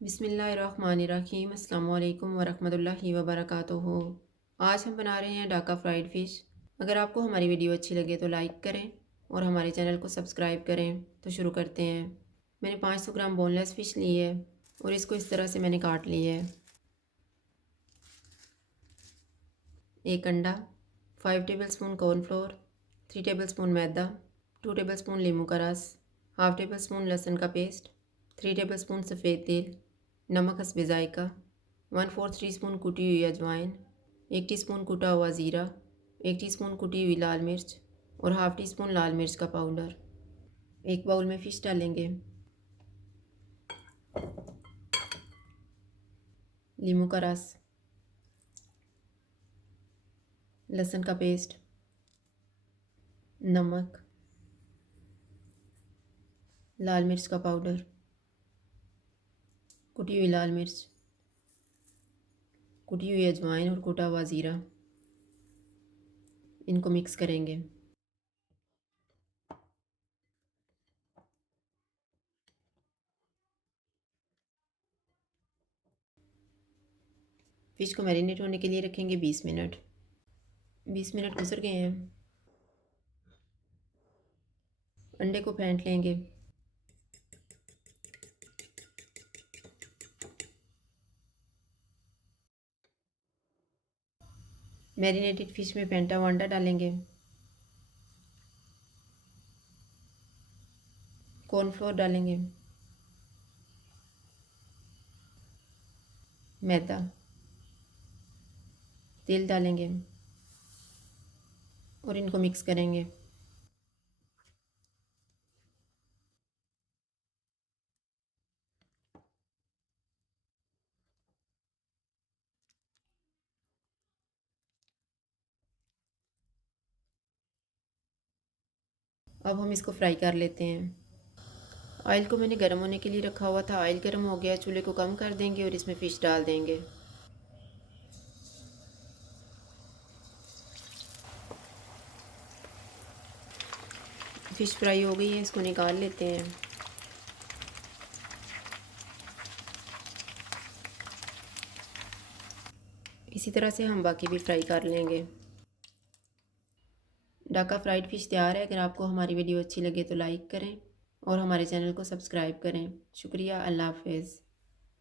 बिस्मिल्लाहिर्रहमानिर्रहीम अस्सलाम वालेकुम वरहमतुल्लाहि वबरकातुहू। आज हम बना रहे हैं डाका फ्राइड फ़िश। अगर आपको हमारी वीडियो अच्छी लगे तो लाइक करें और हमारे चैनल को सब्सक्राइब करें। तो शुरू करते हैं। मैंने 500 ग्राम बोनलेस फ़िश ली है और इसको इस तरह से मैंने काट ली है। एक अंडा, 5 टेबलस्पून कॉर्नफ्लोर, 3 टेबलस्पून मैदा, 2 टेबलस्पून नींबू का रस, हाफ़ टेबलस्पून लहसुन का पेस्ट, 3 टेबलस्पून सफ़ेद तेल, नमक हस्बे ज़ायका, 1/4 टीस्पून कुटी हुई अजवाइन, 1 टीस्पून कुटा हुआ ज़ीरा, 1 टीस्पून कुटी हुई लाल मिर्च और हाफ़ टी स्पून लाल मिर्च का पाउडर। एक बाउल में फ़िश डालेंगे, नींबू का रस, लहसुन का पेस्ट, नमक, लाल मिर्च का पाउडर, कुटी हुई लाल मिर्च, कुटी हुई अजवाइन और कुटा हुआ ज़ीरा। इनको मिक्स करेंगे। फ़िश को मैरिनेट होने के लिए रखेंगे 20 मिनट। 20 मिनट गुजर गए हैं। अंडे को फेंट लेंगे। मैरिनेटेड फ़िश में फेंटा हुआ अंडा डालेंगे। कॉर्नफ्लोर डालेंगे, मैदा, तेल डालेंगे और इनको मिक्स करेंगे। अब हम इसको फ्राई कर लेते हैं। ऑयल को मैंने गर्म होने के लिए रखा हुआ था। ऑयल गर्म हो गया, चूल्हे को कम कर देंगे और इसमें फ़िश डाल देंगे। फ़िश फ्राई हो गई है, इसको निकाल लेते हैं। इसी तरह से हम बाकी भी फ्राई कर लेंगे। डाका फ्राइड फ़िश तैयार है। अगर आपको हमारी वीडियो अच्छी लगे तो लाइक करें और हमारे चैनल को सब्सक्राइब करें। शुक्रिया। अल्लाह हाफ़िज़।